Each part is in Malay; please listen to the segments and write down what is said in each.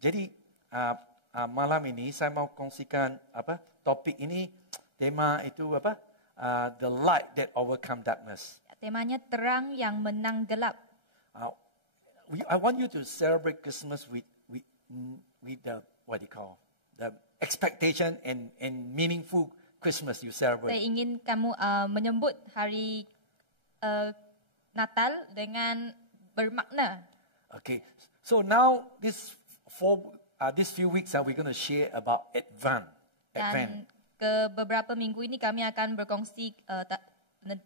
Jadi malam ini saya mau kongsikan topik ini, tema itu the light that overcome darkness. Temanya terang yang menang gelap. I want you to celebrate Christmas with the the expectation and meaningful Christmas you celebrate. Saya ingin kamu menyambut hari Natal dengan bermakna. Okay, so now these few weeks we're going to share about Advent. Dan ke beberapa minggu ini kami akan berkongsi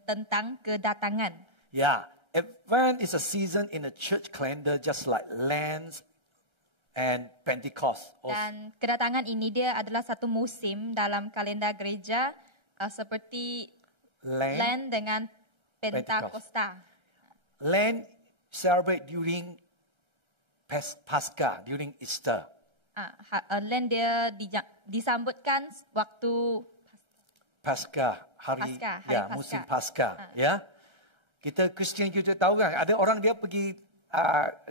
tentang kedatangan. Yeah, Advent is a season in the church calendar just like Lent and Pentecost. Dan kedatangan ini dia adalah satu musim dalam kalender gereja seperti Lent dengan Pentakosta. Lent celebrate during Pascha, during Easter. Lent dia disambutkan waktu Pascha, hari Pascha. musim Pascha. Ya, kita Kristian kita tahu kan, ada orang dia pergi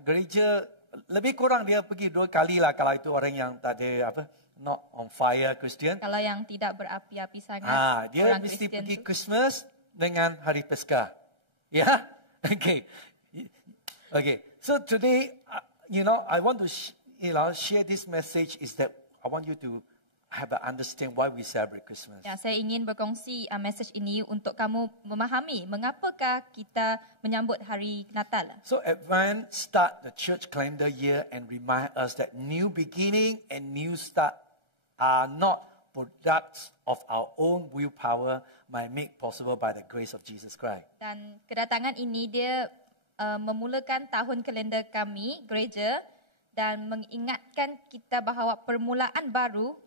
gereja lebih kurang dia pergi 2 kali lah kalau itu orang yang tak ada not on fire Kristian. Kalau yang tidak berapi-api sangat. Dia orang mesti Kristian pergi tu. Christmas dengan hari Pascha. Ya, okay. So today, I want to share this message is that I want you to have a understand why we celebrate Christmas. Ya, saya ingin berkongsi message ini untuk kamu memahami mengapakah kita menyambut hari Natal. So Advent start the church calendar year and remind us that new beginning and new start are not products of our own willpower, might make possible by the grace of Jesus Christ. Dan kedatangan ini dia memulakan tahun kalender kami gereja dan mengingatkan kita bahawa permulaan baru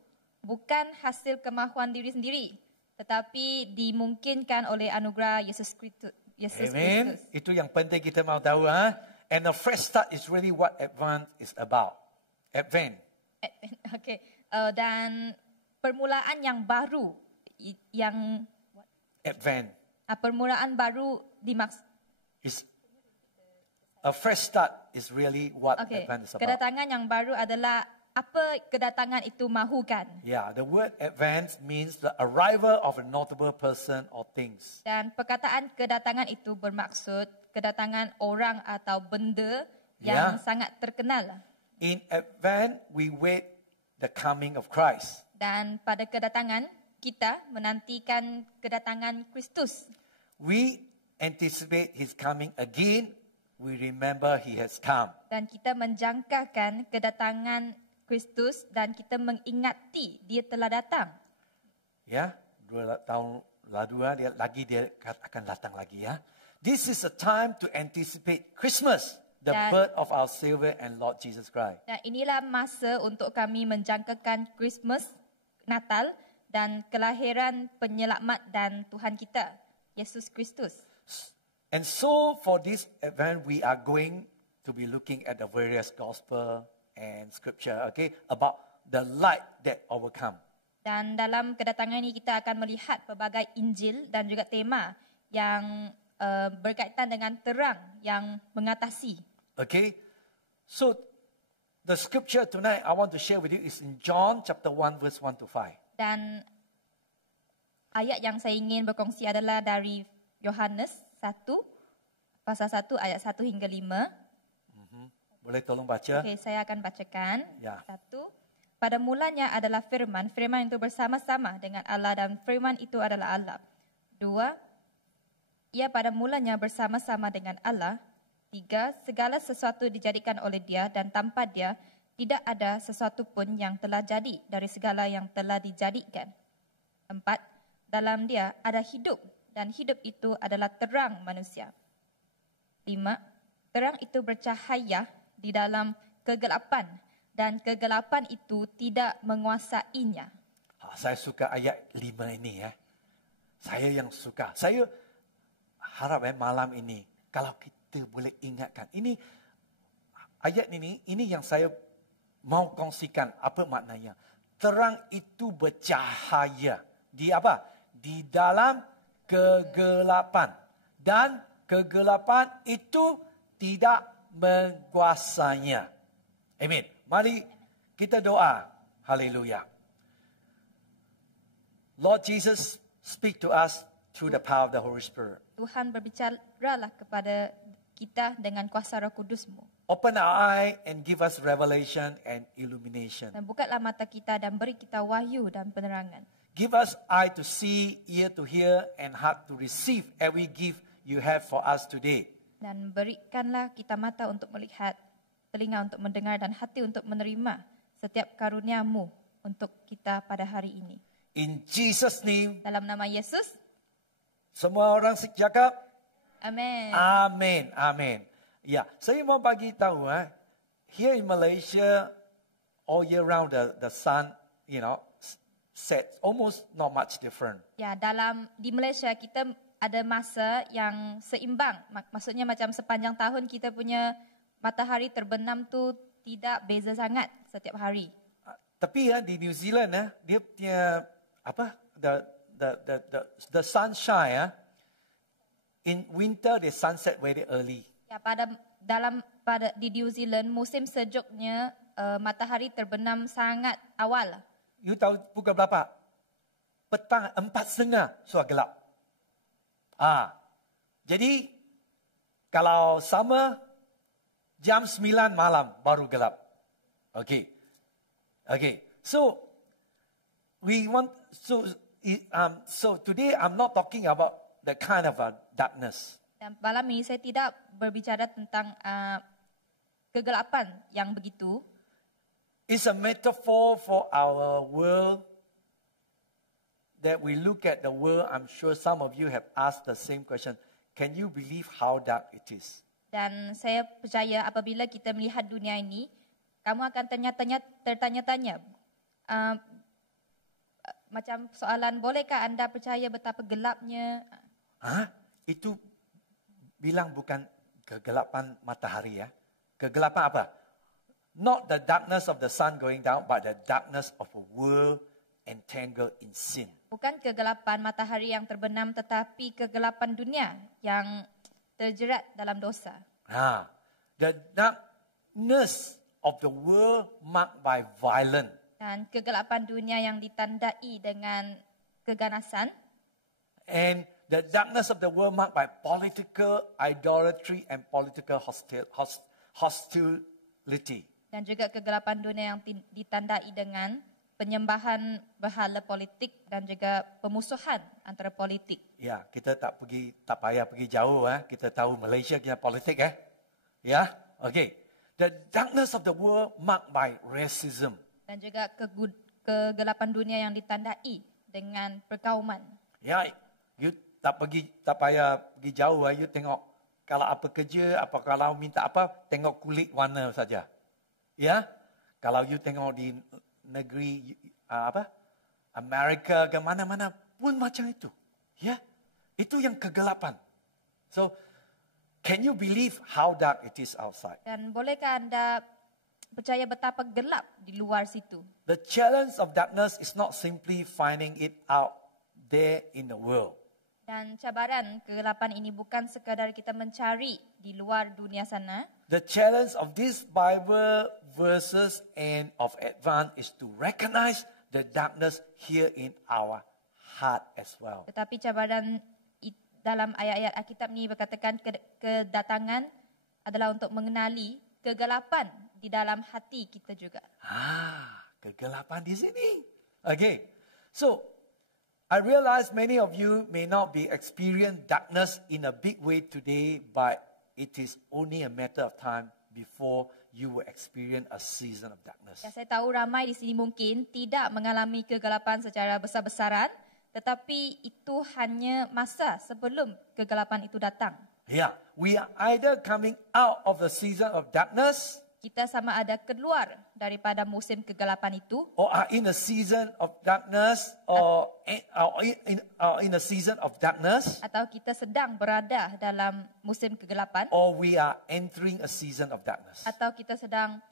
bukan hasil kemahuan diri sendiri, tetapi dimungkinkan oleh anugerah Yesus Kristus. Amen. Itu yang penting kita mau tahu. And the fresh start is really what Advent is about. Advent. Okay. Dan permulaan yang baru yang Advent. Permulaan baru dimaksud. A fresh start is really what Advent is about. Kedatangan yang baru adalah apa kedatangan itu mahukan. Yeah, the word Advent means the arrival of a notable person or things. Dan perkataan kedatangan itu bermaksud kedatangan orang atau benda yang sangat terkenal. In Advent, we wait the coming of Christ. Dan pada kedatangan kita menantikan kedatangan Kristus. We anticipate His coming again. We remember He has come. Dan kita menjangkakan kedatangan Kristus dan kita mengingati dia telah datang. Ya, 2 tahun lalu dia akan datang lagi ya. This is a time to anticipate Christmas, the birth of our Savior and Lord Jesus Christ. Dan inilah masa untuk kami menjangkakan Christmas, Natal dan kelahiran penyelamat dan Tuhan kita, Yesus Kristus. And so for this event we are going to be looking at the various gospel and scripture, about the light that overcome. Dan dalam kedatangan ini kita akan melihat pelbagai Injil dan juga tema yang berkaitan dengan terang yang mengatasi. Okay, so the scripture tonight I want to share with you is in John chapter 1 verse 1 to 5. Dan ayat yang saya ingin berkongsi adalah dari Yohanes 1 pasal 1 ayat 1 hingga 5. Boleh tolong baca? Okey, saya akan bacakan. Ya. 1. Pada mulanya adalah firman, firman itu bersama-sama dengan Allah dan firman itu adalah Allah. 2. Ia pada mulanya bersama-sama dengan Allah. 3. Segala sesuatu dijadikan oleh Dia dan tanpa Dia tidak ada sesuatu pun yang telah jadi dari segala yang telah dijadikan. 4. Dalam Dia ada hidup dan hidup itu adalah terang manusia. 5. Terang itu bercahaya di dalam kegelapan dan kegelapan itu tidak menguasainya. Saya suka ayat 5 ini ya. Saya yang suka. Saya harap malam ini kalau kita boleh ingatkan. Ini ayat ini yang saya mau kongsikan apa maknanya. Terang itu bercahaya di apa? Di dalam kegelapan dan kegelapan itu tidak menguasainya. Amin. Mari Kita doa. Haleluya. Lord Jesus, speak to us through the power of the Holy Spirit. Tuhan berbicaralah kepada kita dengan kuasa Roh Kudus-Mu. Open our eye and give us revelation and illumination. Dan bukalah mata kita dan beri kita wahyu dan penerangan. Give us eye to see, ear to hear, and heart to receive every gift you have for us today. Dan berikanlah kita mata untuk melihat, telinga untuk mendengar, dan hati untuk menerima setiap karunia-Mu untuk kita pada hari ini. In Jesus' name, Dalam nama Yesus, semua orang cakap, amin. Amen, amen. Ya, saya mau bagi tahu, here in Malaysia, all year round the sun, sets almost not much different. Ya, di Malaysia kita ada masa yang seimbang. Maksudnya macam sepanjang tahun kita punya matahari terbenam tu tidak beza sangat setiap hari. Tapi di New Zealand dia punya the sunshine in winter the sunset very early. Ya, di New Zealand musim sejuknya matahari terbenam sangat awal. You tahu pukul berapa? Petang 4:30 sudah gelap. Jadi kalau summer jam 9 malam baru gelap. Okay. So today I'm not talking about the kind of darkness. Dan malam ini saya tidak berbicara tentang kegelapan yang begitu. It's a metaphor for our world that we look at the world. I'm sure some of you have asked the same question. Can you believe how dark it is? Dan saya percaya apabila kita melihat dunia ini, kamu akan tertanya-tanya. Macam soalan, bolehkah anda percaya betapa gelapnya? Itu bilang bukan kegelapan matahari ya. Kegelapan apa? Not the darkness of the sun going down, but the darkness of a world entangled in sin. Bukan kegelapan matahari yang terbenam, tetapi kegelapan dunia yang terjerat dalam dosa. The darkness of the world marked by violence. Dan kegelapan dunia yang ditandai dengan keganasan. And the darkness of the world marked by political idolatry and political hostility. Dan juga kegelapan dunia yang ditandai dengan penyembahan berhala politik dan juga pemusuhan antara politik. Ya, kita tak payah pergi jauh. Kita tahu Malaysia punya politik. Ya, okay. The darkness of the world marked by racism. Dan juga kegelapan dunia yang ditandai dengan perkauman. Ya, you tak payah pergi jauh. You tengok kalau apa kerja, kalau minta apa, tengok kulit warna saja. Ya, kalau you tengok di negeri Amerika ke mana-mana pun macam itu. Ya, itu yang kegelapan. So, can you believe how dark it is outside? Dan bolehkah anda percaya betapa gelap di luar situ? The challenge of darkness is not simply finding it out there in the world. Dan cabaran kegelapan ini bukan sekadar kita mencari di luar dunia sana. The challenge of these Bible verses and of Advent is to recognize the darkness here in our heart as well. Tetapi cabaran dalam ayat-ayat Alkitab ini berkatakan kedatangan adalah untuk mengenali kegelapan di dalam hati kita juga. Kegelapan di sini. Okay. So, I realize many of you may not be experiencing darkness in a big way today, but it is only a matter of time before you will experience a season of darkness. Ya, saya tahu ramai di sini mungkin tidak mengalami kegelapan secara besar-besaran, tetapi itu hanya masa sebelum kegelapan itu datang. Yeah, we are either coming out of the season of darkness, kita sama ada keluar daripada musim kegelapan itu, or are in a season of darkness, or in a season of darkness, atau kita sedang berada dalam musim kegelapan, or we are entering a season of darkness. Atau kita sedang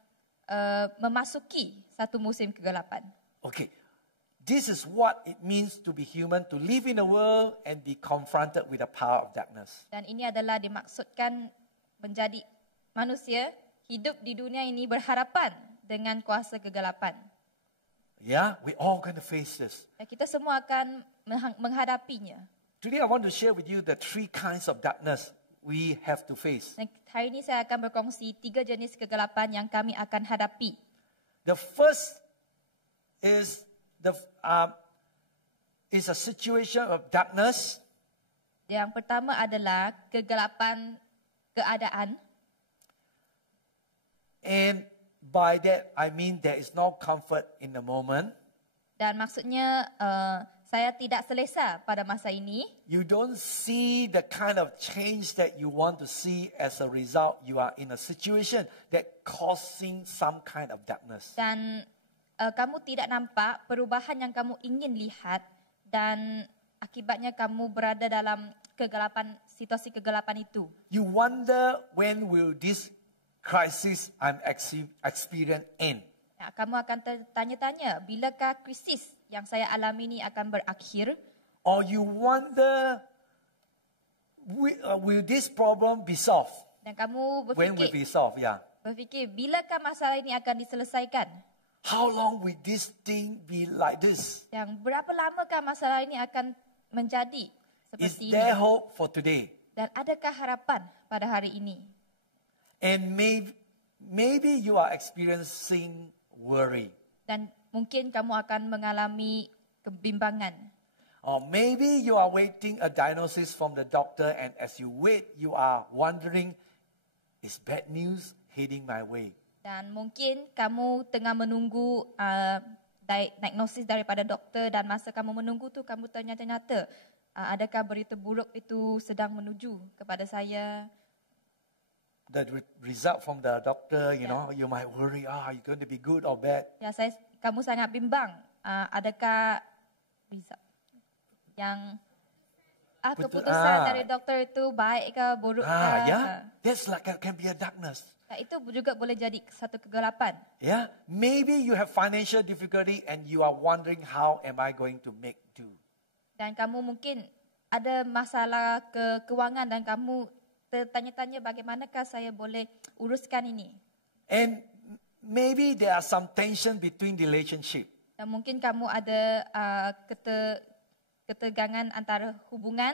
memasuki satu musim kegelapan. Okay, this is what it means to be human, to live in the world and be confronted with the power of darkness. Dan ini adalah dimaksudkan menjadi manusia, hidup di dunia ini berharapan dengan kuasa kegelapan. Yeah, we all going to face this. Dan kita semua akan menghadapinya. Today I want to share with you the 3 kinds of darkness we have to face. Dan hari ini saya akan berkongsi 3 jenis kegelapan yang kami akan hadapi. The first is is a situation of darkness Yang pertama adalah kegelapan keadaan. and by that I mean there is no comfort in the moment. Dan maksudnya saya tidak selesa pada masa ini. You don't see the kind of change that you want to see as a result. You are in a situation that causing some kind of darkness. Dan kamu tidak nampak perubahan yang kamu ingin lihat. Dan akibatnya kamu berada dalam kegelapan, situasi kegelapan itu. You wonder when will this crisis I'm experience end. Ya, kamu akan tertanya-tanya, bilakah krisis yang saya alami ini akan berakhir? Or you wonder, will this problem be solved? Dan kamu When will berfikir, be solved? Yeah. bilakah masalah ini akan diselesaikan? How long will this thing be like this? Yang berapa lamakah masalah ini akan menjadi Is seperti ini? there hope for today? Dan adakah harapan pada hari ini? And maybe you are experiencing worry. Dan mungkin kamu akan mengalami kebimbangan. Or maybe you are waiting a diagnosis from the doctor, and as you wait, you are wondering, is bad news heading my way? Dan mungkin kamu tengah menunggu diagnosis daripada doktor, dan masa kamu menunggu tu kamu ternyata adakah berita buruk itu sedang menuju kepada saya? The result from the doctor, you know, you might worry, are you going to be good or bad? Ya, kamu sangat bimbang. Adakah result yang keputusan dari doktor itu baik ke buruk ke? Yeah, that's like can be a darkness. Ya, itu juga boleh jadi satu kegelapan. Yeah, maybe you have financial difficulty and you are wondering how am I going to make do. Dan kamu mungkin ada masalah keuangan dan kamu tertanya-tanya bagaimanakah saya boleh uruskan ini. And maybe there are some tension between relationship. Dan mungkin kamu ada ketegangan antara hubungan.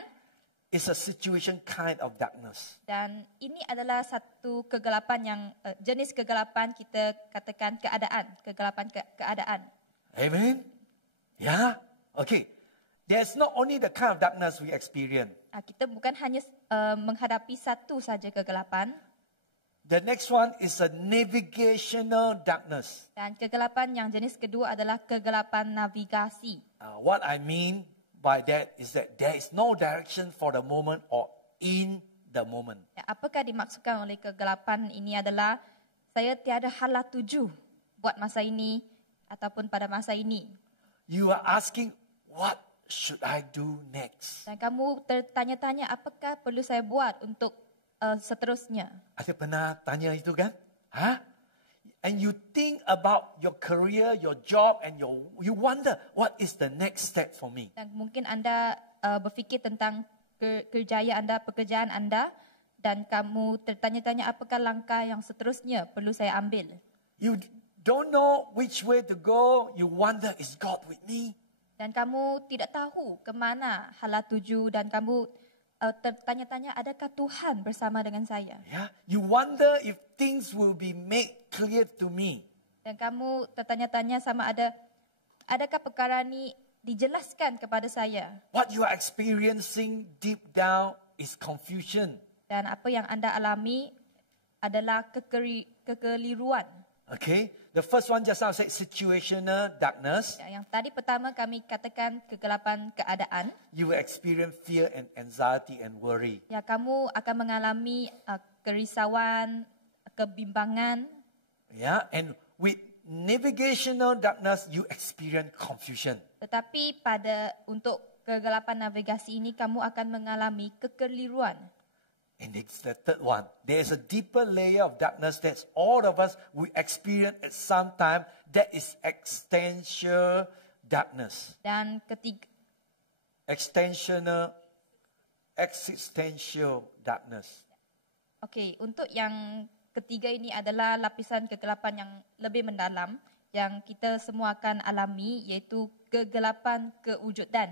It's a situation kind of darkness. Dan ini adalah satu kegelapan yang jenis kegelapan kita katakan kegelapan keadaan. Amen? Yeah? Okay. There's not only the kind of darkness we experience. Kita bukan hanya menghadapi satu saja kegelapan. The next one is a navigational darkness. Dan kegelapan yang jenis kedua adalah kegelapan navigasi. What I mean by that is that there is no direction for the moment or in the moment. Ya, apakah dimaksudkan oleh kegelapan ini adalah saya tiada hala tuju buat masa ini ataupun pada masa ini. You are asking, what should I do next? Dan kamu tertanya-tanya apakah perlu saya buat untuk seterusnya. Ada pernah tanya itu kan? And you think about your career, your job, and you wonder, what is the next step for me? Dan mungkin anda berfikir tentang pekerjaan anda, dan kamu tertanya-tanya apakah langkah yang seterusnya perlu saya ambil. You don't know which way to go. You wonder, is God with me? Dan kamu tidak tahu ke mana hala tuju, dan kamu tertanya-tanya adakah Tuhan bersama dengan saya. Yeah, you wonder if things will be made clear to me. Dan kamu tertanya-tanya sama adakah perkara ini dijelaskan kepada saya. What you are experiencing deep down is confusion. Dan apa yang anda alami adalah kekeliruan. Okay, the first one just now said situational darkness. Yang tadi pertama kami katakan kegelapan keadaan. You will experience fear and anxiety and worry. Ya, kamu akan mengalami kerisauan, kebimbangan. Yeah, and with navigational darkness, you experience confusion. Tetapi untuk kegelapan navigasi ini kamu akan mengalami kekeliruan. And it's the third one. There's a deeper layer of darkness that all of us we experience at some time. That is existential darkness. Dan ketiga, Existential darkness. okey, untuk yang ketiga ini adalah lapisan kegelapan yang lebih mendalam yang kita semua akan alami, iaitu kegelapan kewujudan.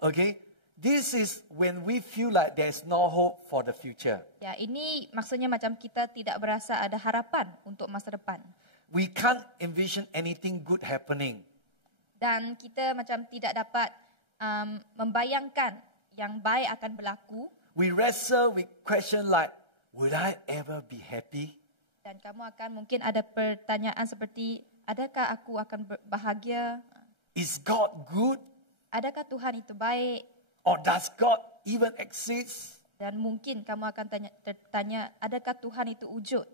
Okay? This is when we feel like there's no hope for the future. Ya, ini maksudnya macam kita tidak berasa ada harapan untuk masa depan. We can't envision anything good happening. Dan kita macam tidak dapat membayangkan yang baik akan berlaku. We wrestle with questions like, would I ever be happy? Dan kamu akan mungkin ada pertanyaan seperti, adakah aku akan bahagia? Is God good? Adakah Tuhan itu baik? Or does God even exist? Dan mungkin kamu akan tertanya, adakah Tuhan itu wujud?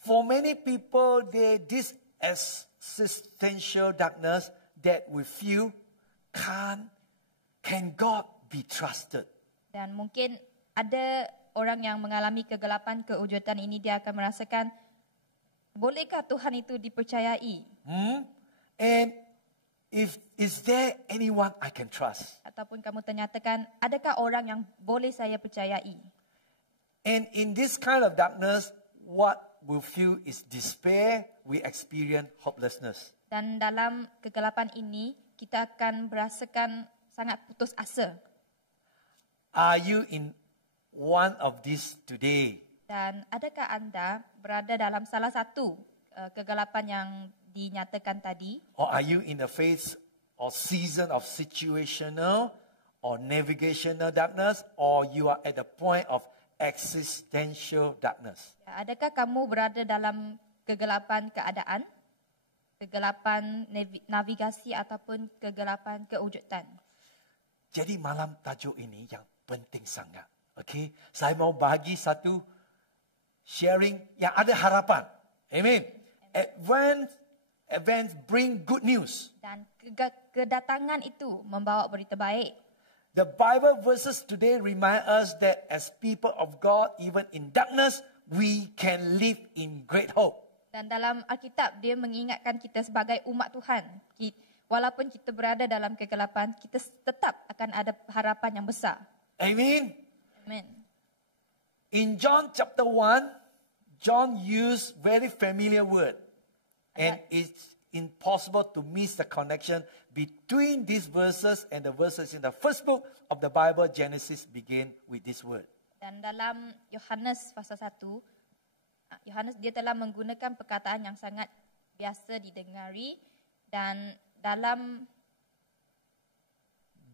For many people, this existential darkness that we feel, can God be trusted? Dan mungkin ada orang yang mengalami kegelapan kewujudan ini, dia akan merasakan, bolehkah Tuhan itu dipercayai? And is there anyone I can trust? Ataupun kamu ternyatakan, adakah orang yang boleh saya percayai? And in this kind of darkness, what we feel is despair, we experience hopelessness. Dan dalam kegelapan ini, kita akan merasakan sangat putus asa. Are you in one of these today? Dan adakah anda berada dalam salah satu kegelapan yang dinyatakan tadi? Or are you in a phase or season of situational or navigational darkness? Or you are at the point of existential darkness? Adakah kamu berada dalam kegelapan keadaan, kegelapan navigasi ataupun kegelapan kewujudan? Jadi malam tajuk ini yang penting sangat. Okay? Saya mau bagi satu sharing yang ada harapan. Amen. Events bring good news. Dan kedatangan itu membawa berita baik. The Bible verses today remind us that as people of God, even in darkness, we can live in great hope. Dan dalam Alkitab, dia mengingatkan kita sebagai umat Tuhan. Walaupun kita berada dalam kegelapan, kita tetap akan ada harapan yang besar. Amen. Amen. In John chapter 1, John used very familiar word. And it's impossible to miss the connection between these verses and the verses in the first book of the Bible, Genesis, begin with this word. Dan dalam Yohanes pasal 1, Yohanes dia telah menggunakan perkataan yang sangat biasa didengari, dan dalam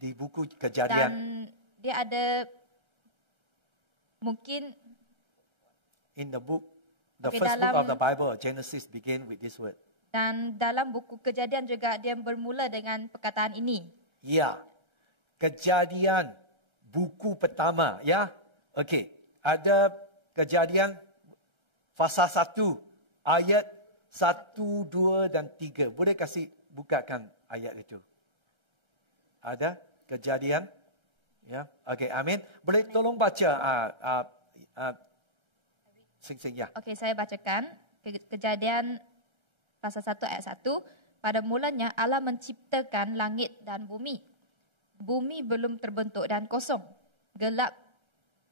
di buku Kejadian, dan dia ada mungkin in the book, the Okay, first book dalam- of the Bible, Genesis, begin with this word. dan dalam buku Kejadian juga dia bermula dengan perkataan ini. Ya, Kejadian buku pertama, ya. Okey, ada Kejadian pasal 1 ayat 1, 2 dan 3. Boleh kasih bukakan ayat itu? Ada Kejadian? Ya. Okey, amin. Boleh tolong baca sing-sing ya. Okey, saya bacakan Kejadian pasal 1 ayat 1. Pada mulanya Allah menciptakan langit dan bumi. Bumi belum terbentuk dan kosong. Gelap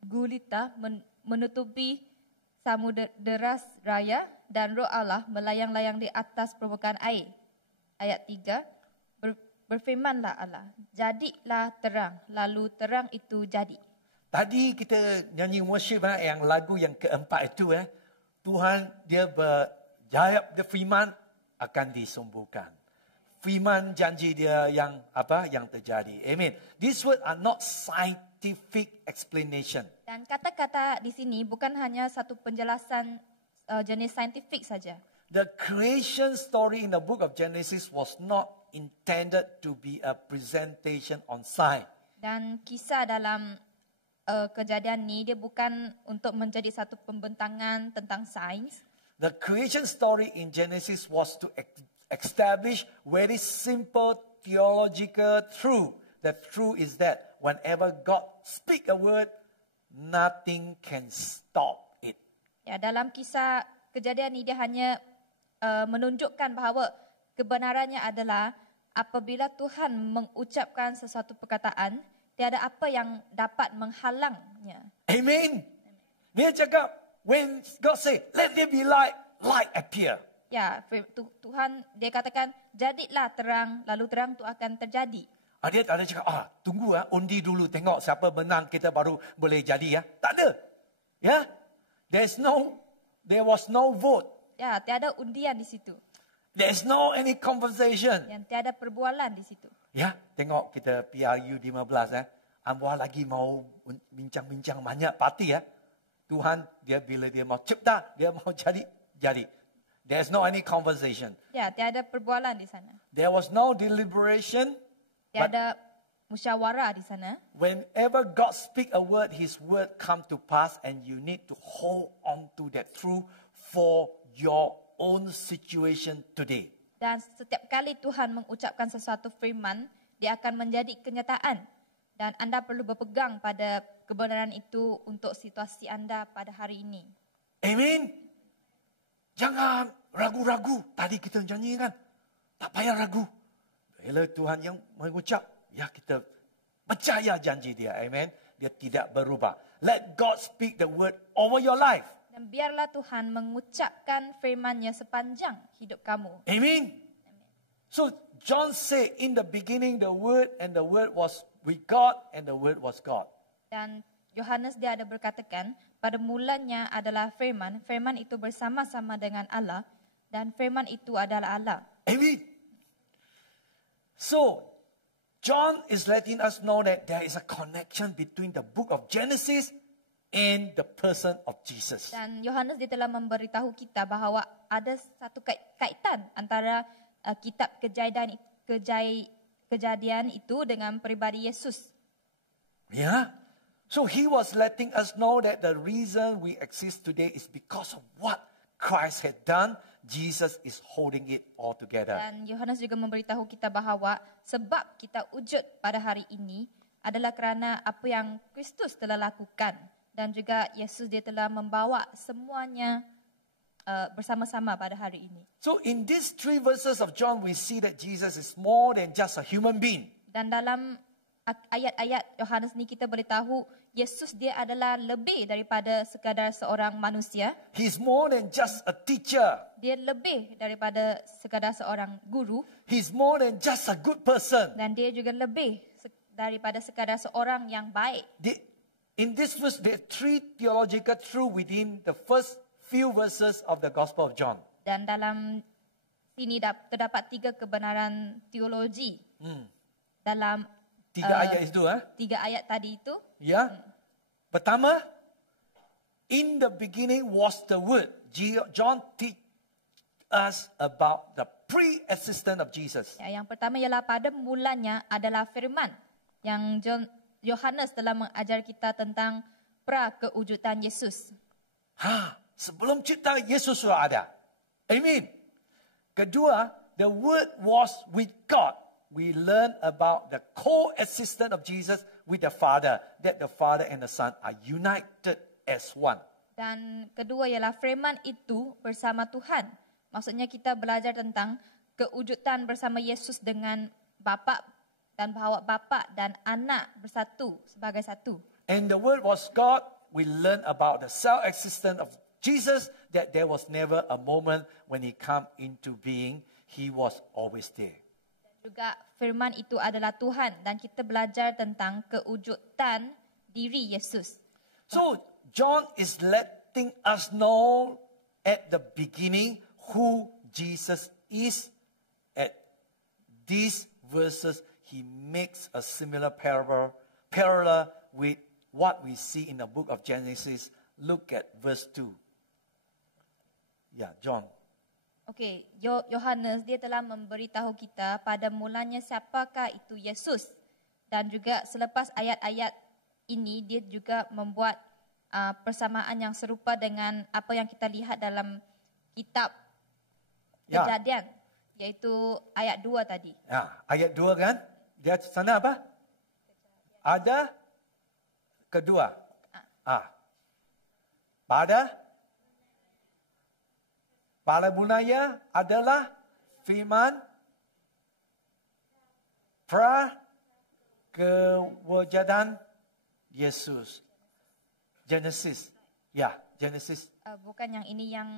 gulita menutupi samudera raya, dan roh Allah melayang-layang di atas permukaan air. Ayat 3. Berfirmanlah Allah, jadilah terang, lalu terang itu jadi. Tadi kita nyanyi worship yang lagu yang keempat itu Tuhan dia berjaya, dia firman akan disumbuhkan. Firman janji dia yang terjadi. Amen. These words are not scientific explanation. Dan kata-kata di sini bukan hanya satu penjelasan jenis saintifik saja. The creation story in the book of Genesis was not intended to be a presentation on science. Dan kisah dalam kejadian ni dia bukan untuk menjadi satu pembentangan tentang sains. The creation story in Genesis was to establish very simple theological truth. The truth is that whenever God speak a word, nothing can stop it. Ya, dalam kisah kejadian ni dia hanya menunjukkan bahawa kebenarannya adalah apabila Tuhan mengucapkan sesuatu perkataan, tiada apa yang dapat menghalangnya. Amen. Dia cakap, when God say, let there be light, light appear. Ya, Tuhan dia katakan, jadilah terang, lalu terang itu akan terjadi. Dia tak ada cakap, tunggu undi dulu, tengok siapa menang, kita baru boleh jadi ya. Tak ada. Ya. There was no vote. Ya, tiada undian di situ. There's no any conversation. Yang tiada perbualan di situ. Ya, tengok kita PRU 15 Anwar lagi mau bincang-bincang banyak parti ya. Tuhan dia bila dia mau cipta, dia mau jadi. There's no any conversation. Ya, tiada perbualan di sana. There was no deliberation. Tiada musyawarah di sana. Whenever God speak a word, His word come to pass, and you need to hold on to that truth for your own situation today. Dan setiap kali Tuhan mengucapkan sesuatu firman, dia akan menjadi kenyataan. Dan anda perlu berpegang pada kebenaran itu untuk situasi anda pada hari ini. Amin. Jangan ragu-ragu. Tadi kita janji kan, tak payah ragu. Bila Tuhan yang mengucap, ya kita percaya janji dia. Amen. Dia tidak berubah. Let God speak the word over your life. Dan biarlah Tuhan mengucapkan firman-Nya sepanjang hidup kamu. Amen. So John said, in the beginning the word, and the word was with God, and the word was God. Dan Yohanes dia ada berkatakan, pada mulanya adalah firman, firman itu bersama-sama dengan Allah, dan firman itu adalah Allah. Amen. So John is letting us know that there is a connection between the book of Genesis and the person of Jesus. Dan Yohanes dia telah memberitahu kita bahawa ada satu kaitan antara kitab kejadian itu dengan pribadi Yesus. Yeah. So he was letting us know that the reason we exist today is because of what Christ had done. Jesus is holding it all together. Dan Yohanes juga memberitahu kita bahawa sebab kita wujud pada hari ini adalah kerana apa yang Kristus telah lakukan. Dan juga Yesus dia telah membawa semuanya bersama-sama pada hari ini. So in these 3 verses of John, we see that Jesus is more than just a human being. Dan dalam ayat-ayat Yohanes ni kita boleh tahu Yesus dia adalah lebih daripada sekadar seorang manusia. He's more than just a teacher. Dia lebih daripada sekadar seorang guru. He's more than just a good person. Dan dia juga lebih daripada sekadar seorang yang baik. In this verse, there are 3 theological truths within the first few verses of the Gospel of John. Dan dalam sini terdapat 3 kebenaran teologi. Dalam 3 ayat itu. 3 ayat tadi itu. Ya. Pertama, in the beginning was the Word. John teach us about the pre-existence of Jesus. Ya, yang pertama ialah pada mulanya adalah firman. Yang Yohanes telah mengajar kita tentang pra-kewujudan Yesus. Sebelum cipta Yesus sudah ada. Amin. Kedua, the Word was with God. We learn about the coexistence of Jesus with the Father, that the Father and the Son are united as one. Dan kedua ialah firman itu bersama Tuhan. Maksudnya kita belajar tentang kewujudan bersama Yesus dengan Bapa, dan bahawa Bapa dan Anak bersatu sebagai satu. And the Word was God. We learn about the self-existence of Jesus, that there was never a moment when He came into being. He was always there. Juga firman itu adalah Tuhan, dan kita belajar tentang kewujudan diri Yesus. So John is letting us know at the beginning who Jesus is. At these verses, he makes a similar parallel with what we see in the book of Genesis. Look at verse 2. Yeah, John. Okey, Yohanes dia telah memberitahu kita pada mulanya siapakah itu Yesus. Dan juga selepas ayat-ayat ini, dia juga membuat persamaan yang serupa dengan apa yang kita lihat dalam kitab Kejadian, iaitu ayat 2 tadi. Ya, ayat 2 kan? Dia sana apa? Ada kedua. Pada mulanya adalah firman pra-kewujudan Yesus. Genesis Ya, Genesis. Bukan yang ini, yang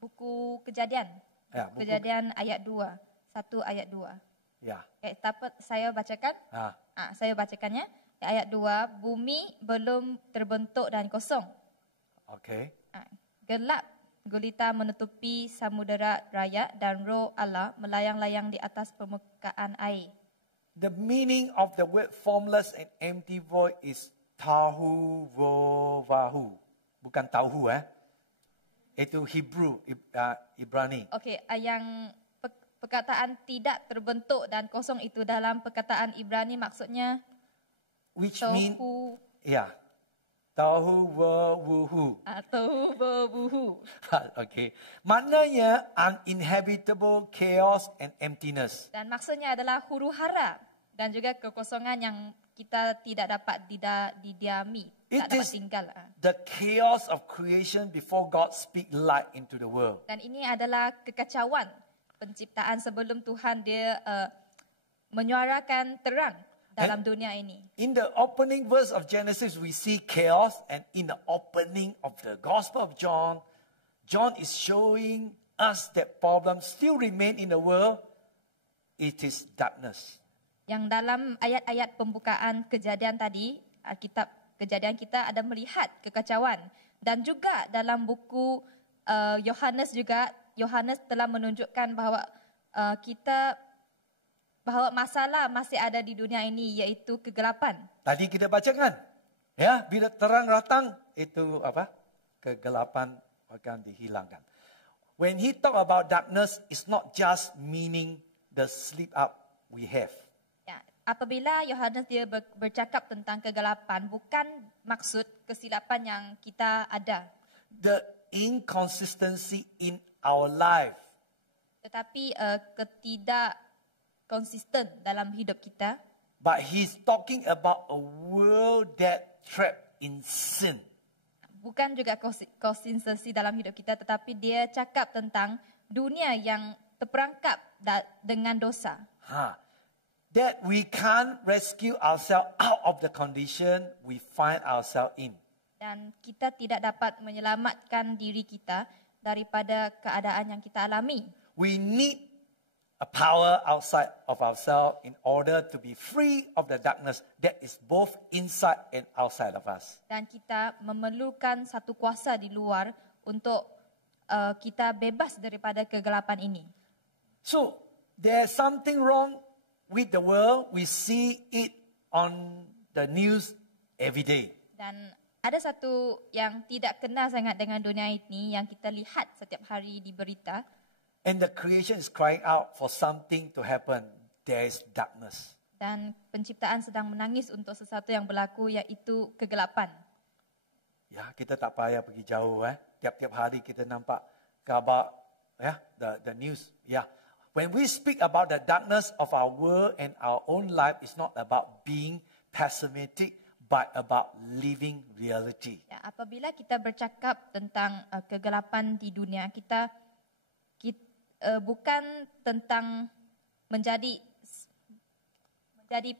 buku Kejadian. Ya, buku- Kejadian ayat 2. 1 ayat 2. Ya. Dapat saya bacakan? Ah, Saya bacakannya. Ayat 2, bumi belum terbentuk dan kosong. okay. Gelap gulita menutupi samudera raya dan roh Allah melayang-layang di atas permukaan air. The meaning of the word formless and empty void is tahu vovahu. Bukan tauhu Itu Hebrew, Ibrani. Okey, yang perkataan tidak terbentuk dan kosong itu dalam perkataan Ibrani maksudnya Which mean, tohu yeah, tahu vovuhu. atau bebuhu. Okay. Maknanya uninhabitable chaos and emptiness. Dan maksudnya adalah huru-hara dan juga kekosongan yang kita tidak dapat didiami, It tak dapat is- tinggal. The chaos of creation before God speak light into the world. Dan ini adalah kekacauan penciptaan sebelum Tuhan dia menyuarakan terang dalam dunia ini. In the opening verse of Genesis, we see chaos, and in the opening of the Gospel of John, John is showing us that problems still remain in the world. It is darkness. Yang dalam ayat-ayat pembukaan Kejadian tadi, kitab Kejadian kita ada melihat kekacauan. Dan juga dalam buku Yohanes juga, Yohanes telah menunjukkan bahawa bahawa masalah masih ada di dunia ini, iaitu kegelapan. Tadi kita bacakan, ya, bila terang datang, itu apa? Kegelapan akan dihilangkan. When he talk about darkness, it's not just meaning the sleep up we have. Ya, apabila Yohanes dia bercakap tentang kegelapan, bukan maksud kesilapan yang kita ada, The inconsistency in our life. tetapi ketidak konsisten dalam hidup kita. But he's talking about a world that trapped in sin. Bukan juga konsistensi dalam hidup kita, tetapi dia cakap tentang dunia yang terperangkap dengan dosa. That we can't rescue ourselves out of the condition we find ourselves in. Dan kita tidak dapat menyelamatkan diri kita daripada keadaan yang kita alami. We need a power outside of ourselves in order to be free of the darkness that is both inside and outside of us. Dan kita memerlukan satu kuasa di luar untuk kita bebas daripada kegelapan ini. So, there's something wrong with the world. We see it on the news every day. Dan ada satu yang tidak kena sangat dengan dunia ini yang kita lihat setiap hari di berita. And the creation is crying out for something to happen. There is darkness. Dan penciptaan sedang menangis untuk sesuatu yang berlaku, iaitu kegelapan. Ya, kita tak payah pergi jauh. Tiap-tiap hari kita nampak kabar, the news. Yeah. When we speak about the darkness of our world and our own life, it's not about being pessimistic, but about living reality. Ya, apabila kita bercakap tentang kegelapan di dunia, kita bukan tentang menjadi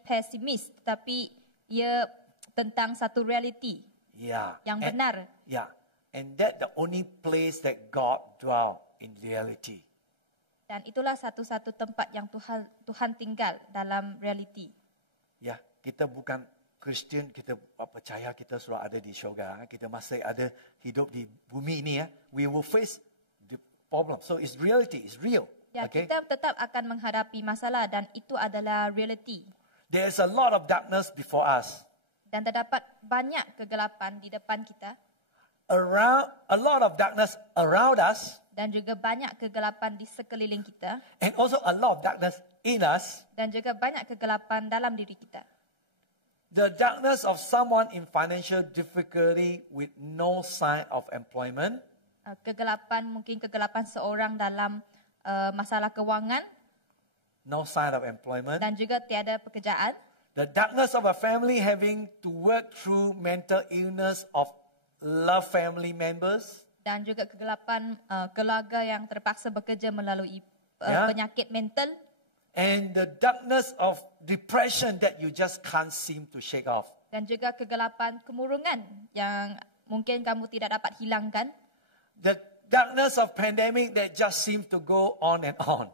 pesimis, tetapi ia tentang satu realiti Yeah. yang And- benar. Yeah. And that the only place that God dwells in reality. Dan itulah satu-satu tempat yang Tuhan tinggal dalam realiti. Ya, kita bukan Kristian, kita percaya kita sudah ada di syurga. Kita masih ada hidup di bumi ini. We will face the problem. So it's reality, it's real. Ya, Okay? kita tetap akan menghadapi masalah dan itu adalah realiti. There's a lot of darkness before us. Dan terdapat banyak kegelapan di depan kita A lot of darkness around us, dan juga banyak kegelapan di sekeliling kita and also a lot of darkness in us. dan juga banyak kegelapan dalam diri kita. The darkness of someone in financial difficulty with no sign of employment. Mungkin kegelapan seorang dalam masalah kewangan No sign of employment. dan juga tiada pekerjaan. The darkness of a family having to work through mental illness of loved family members. Dan juga kegelapan keluarga yang terpaksa bekerja melalui Ya. penyakit mental. And the darkness of depression that you just can't seem to shake off. Dan juga kegelapan kemurungan yang mungkin kamu tidak dapat hilangkan, The darkness of pandemic that just seems to go on and on.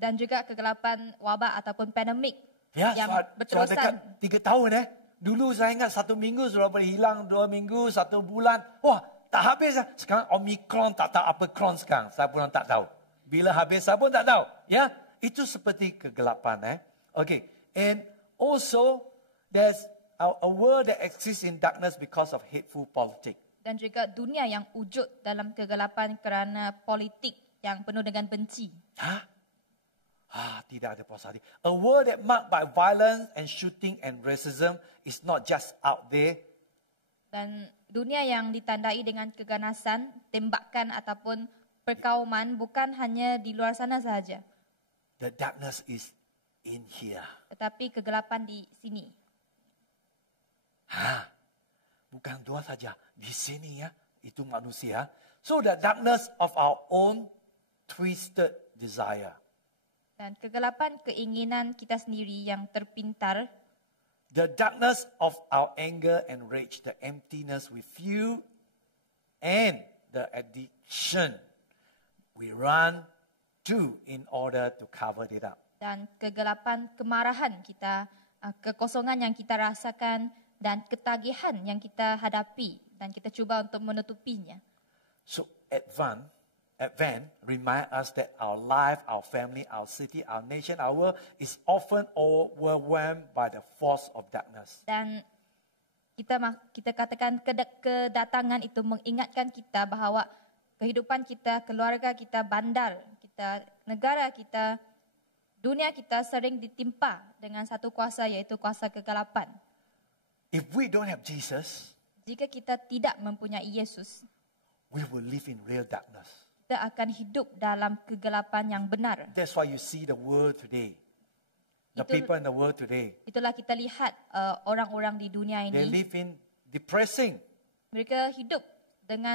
dan juga kegelapan wabak ataupun pandemik Ya, yang soal berterusan. dekat 3 tahun Dulu saya ingat 1 minggu sudah boleh hilang, 2 minggu, 1 bulan. Wah, tak habis. Sekarang Omicron tak tahu apa Cron sekarang. Saya pun tak tahu. Bila habis saya pun tak tahu. Ya, itu seperti kegelapan. Okay, and also there's a world that exists in darkness because of hateful politics. Dan juga dunia yang wujud dalam kegelapan kerana politik yang penuh dengan benci. Tidak ada puas hati. A world that marked by violence and shooting and racism is not just out there. Dan dunia yang ditandai dengan keganasan, tembakan ataupun perkauman bukan hanya di luar sana sahaja. The darkness is in here. Tetapi kegelapan di sini. Bukan dua saja. Di sini itu manusia. So the darkness of our own twisted desire. Dan kegelapan keinginan kita sendiri yang terpintar. The darkness of our anger and rage. The emptiness we feel. And the addiction we run to in order to cover it up. Dan kegelapan kemarahan kita, kekosongan yang kita rasakan dan ketagihan yang kita hadapi dan kita cuba untuk menutupinya. So Advent remind us that our life, our family, our city, our nation, our world is often overwhelmed by the force of darkness. Dan kita katakan kedatangan itu mengingatkan kita bahawa kehidupan kita, keluarga kita, bandar kita, negara kita, dunia kita sering ditimpa dengan satu kuasa, iaitu kuasa kegelapan. If we don't have Jesus, jika kita tidak mempunyai Yesus, we will live in real darkness. kita akan hidup dalam kegelapan yang benar. That's why you see the world today. The people in the world today. Itulah kita lihat orang-orang di dunia They ini. live in depressing. Mereka hidup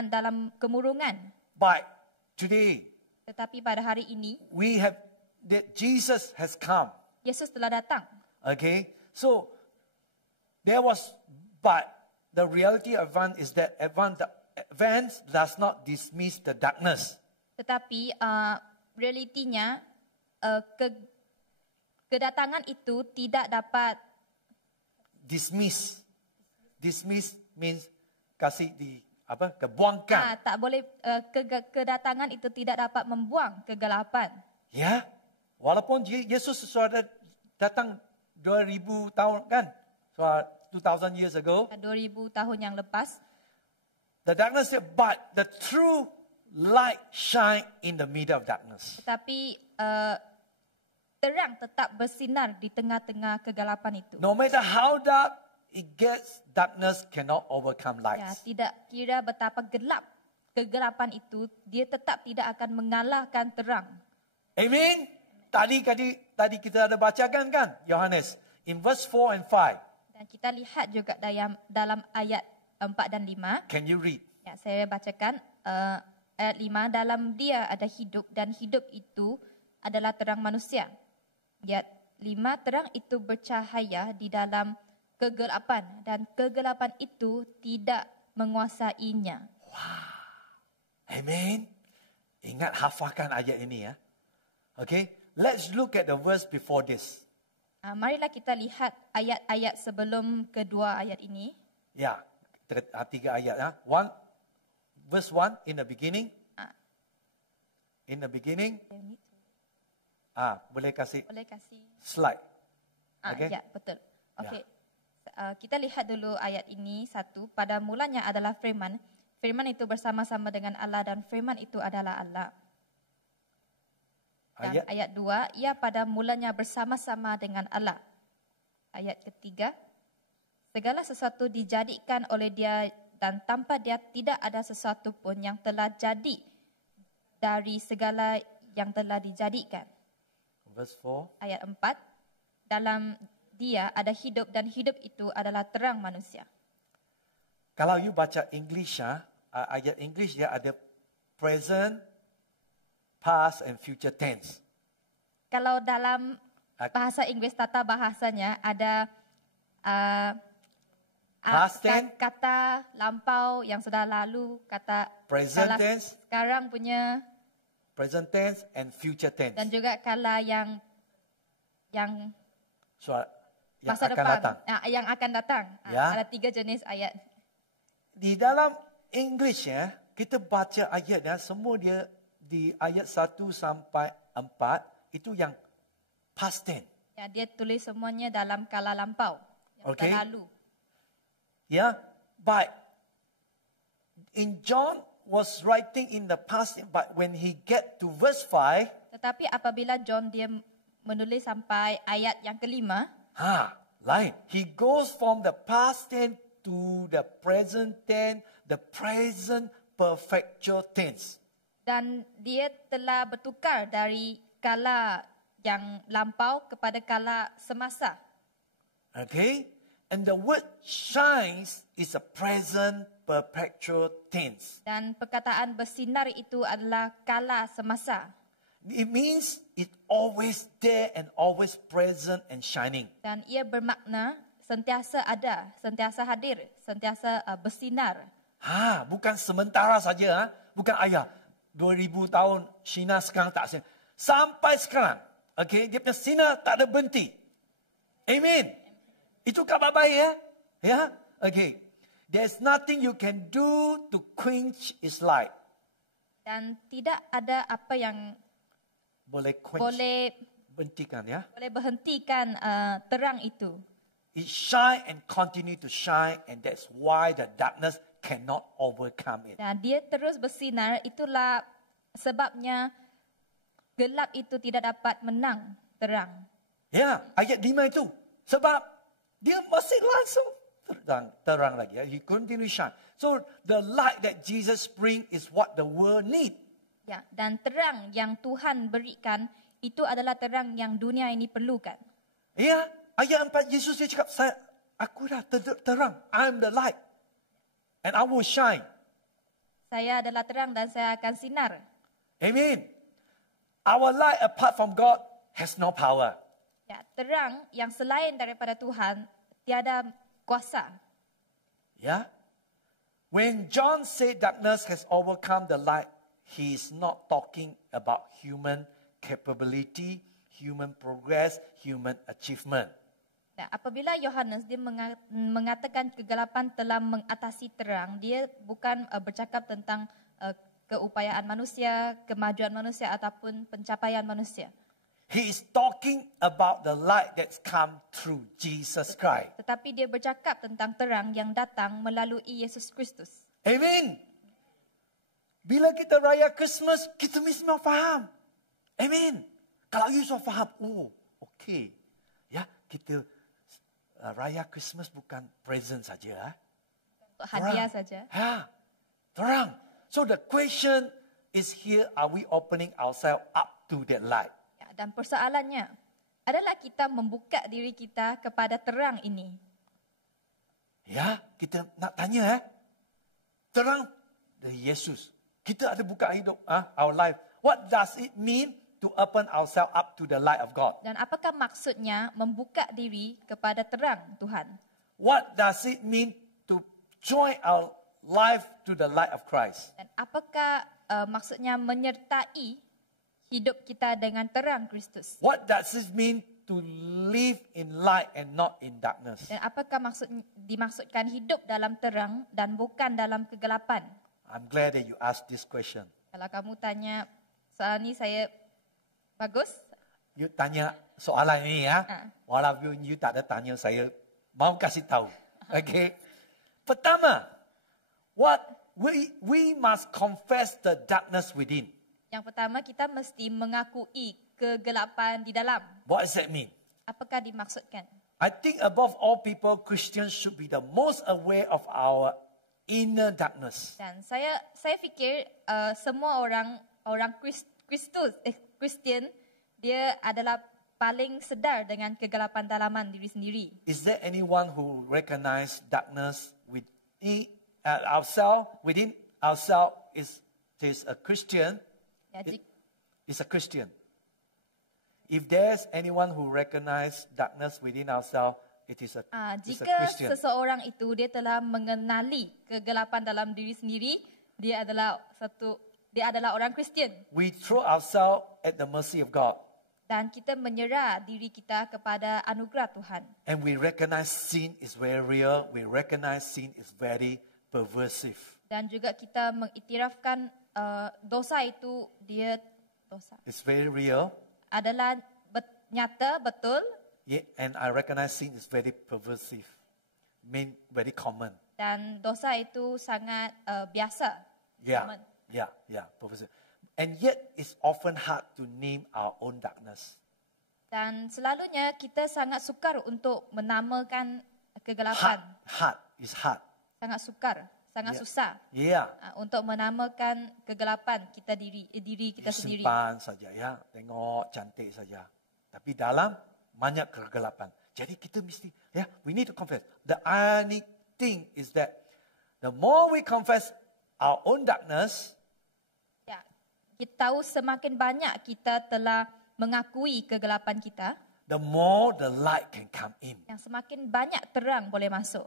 dalam kemurungan. But today, Tetapi pada hari ini, we have that Jesus has come. Yesus telah datang. Okay, so but the reality of Advent is that Advent does not dismiss the darkness. Tetapi realitinya kedatangan itu tidak dapat Dismiss means kasih kebuangkan. tak boleh kedatangan itu tidak dapat membuang kegelapan. Ya, walaupun Yesus sudah datang 2000 tahun kan, 2000 years ago. 2000 tahun yang lepas. The darkness, but the true light shine in the middle of darkness. Tetapi terang tetap bersinar di tengah-tengah kegelapan itu. No matter how dark it gets, darkness cannot overcome light. Ya, tidak kira betapa gelap kegelapan itu, dia tetap tidak akan mengalahkan terang. Amen. Tadi kita ada bacakan kan, Yohanes, in verse 4 and 5. Dan kita lihat juga dalam ayat 4 dan 5. Can you read? Ya, saya bacakan ayat 5. Dalam dia ada hidup dan hidup itu adalah terang manusia. Ayat 5, terang itu bercahaya di dalam kegelapan dan kegelapan itu tidak menguasainya. Amen. Ingat hafalkan ayat ini ya. Okay, let's look at the verse before this. Marilah kita lihat ayat-ayat sebelum kedua ayat ini. Ya, 3 ayat ya. Verse 1, in the beginning. In the beginning. Boleh kasih slide. Okay? Ya, betul. Okey. Kita lihat dulu ayat ini 1. Pada mulanya adalah firman. Firman itu bersama-sama dengan Allah dan firman itu adalah Allah. Dan ayat 2, ia pada mulanya bersama-sama dengan Allah. Ayat ketiga, segala sesuatu dijadikan oleh dia dan tanpa dia tidak ada sesuatu pun yang telah jadi dari segala yang telah dijadikan. Verse 4. Ayat 4, dalam dia ada hidup dan hidup itu adalah terang manusia. Kalau you baca English, ayat English dia ada present, past and future tense. Kalau dalam bahasa Inggeris tata bahasanya Past tense. Kata lampau yang sudah lalu, kata Present kala tense. sekarang punya, Present tense and future tense. dan juga kala yang So, yang masa akan depan, datang. yang akan datang. Ya. Ada 3 jenis ayat. Di dalam English ya, kita baca ayatnya semua dia di ayat 1 sampai 4 itu yang past tense. Ya, dia tulis semuanya dalam kala lampau yang Okay. sudah lalu. Yeah, but in John was writing in the past, but when he get to verse 5, Tetapi apabila John dia menulis sampai ayat yang kelima, lain. He goes from the past tense to the present tense, the present perfectual tense. dan dia telah bertukar dari kala yang lampau kepada kala semasa. Okay? And the word shines is a present perpetual tense. Dan perkataan bersinar itu adalah kala semasa. It means it always there and always present and shining. Dan ia bermakna sentiasa ada, sentiasa hadir, sentiasa bersinar. Bukan sementara saja. Bukan 2000 tahun sinar sekarang tak sinar. Sampai sekarang. Okay, dia punya sinar tak ada berhenti. Amen. Itu kabar baik ya. Ya. Okay. There's nothing you can do to quench its light. Dan tidak ada apa yang Boleh quench. boleh Hentikan ya. berhentikan terang itu. It shine and continue to shine, and that's why the darkness cannot overcome it. Dan dia terus bersinar, itulah sebabnya gelap itu tidak dapat menang terang. Ya, ayat 5 itu. Sebab dia masih langsung terang lagi. He continue shine. So the light that Jesus bring is what the world need. Ya, dan terang yang Tuhan berikan itu adalah terang yang dunia ini perlukan. Ya, ayat 4 Yesus dia cakap, aku dah terang. I'm the light. And I will shine. Saya adalah terang dan saya akan sinar. Amen. Our light apart from God has no power. Ya, terang yang selain daripada Tuhan tiada kuasa. Yeah. When John said darkness has overcome the light, he is not talking about human capability, human progress, human achievement. Nah, apabila Yohanes dia mengatakan kegelapan telah mengatasi terang, dia bukan bercakap tentang keupayaan manusia, kemajuan manusia ataupun pencapaian manusia. He is talking about the light that's come through Jesus Christ. Tetapi dia bercakap tentang terang yang datang melalui Yesus Kristus. Amen. Bila kita raya Christmas, kita mesti mau faham. Amen. Kalau you sudah faham, okay. Ya, kita raya Christmas bukan present saja. Untuk hadiah saja. Ya, terang. So the question is here, are we opening ourselves up to that light? Ya, dan persoalannya, adalah kita membuka diri kita kepada terang ini. Ya, kita nak tanya terang dari Yesus. Kita ada buka hidup, our life. What does it mean to open ourselves up to the light of God? Dan apakah maksudnya membuka diri kepada terang Tuhan? What does it mean to join our life to the light of Christ? Dan apakah maksudnya menyertai hidup kita dengan terang Kristus? What does it mean to live in light and not in darkness? Dan apakah dimaksudkan hidup dalam terang dan bukan dalam kegelapan? I'm glad that you asked this question. Kalau kamu tanya soal ni, saya bagus. You tanya soalan ini ya. Walaupun you tak ada tanya, saya mau kasih tahu. Okay. Pertama, what we must confess the darkness within. Yang pertama, kita mesti mengakui kegelapan di dalam. What does that mean? Apakah dimaksudkan? I think above all people, Christians should be the most aware of our inner darkness. Dan saya fikir semua orang Kristian, dia adalah paling sedar dengan kegelapan dalaman diri sendiri. Is there anyone who recognize darkness within ourselves is a Christian? Ya, Is a Christian. If there's anyone who recognize darkness within ourselves, it is a Jika Christian. seseorang itu dia telah mengenali kegelapan dalam diri sendiri, dia adalah orang Kristian. We throw ourselves at the mercy of God. Dan kita menyerah diri kita kepada anugerah Tuhan. And we recognize sin is very real. We recognize sin is very perversive. Dan juga kita mengiktirafkan dosa itu dosa It's very real. adalah nyata, betul. Yeah, and I recognize sin is very perversive. Very common. Dan dosa itu sangat biasa. Yeah, Common. yeah, perversive. And yet it's often hard to name our own darkness. Dan selalunya kita sangat sukar untuk menamakan kegelapan. Hard. It's hard. Sangat sukar, sangat susah Yeah. untuk menamakan kegelapan diri kita sendiri. Simpan saja ya, tengok cantik saja. Tapi dalam banyak kegelapan. Jadi kita mesti, we need to confess. The ironic thing is that the more we confess our own darkness, Ya, kita tahu semakin banyak kita telah mengakui kegelapan kita, the more the light can come in. yang semakin banyak terang boleh masuk.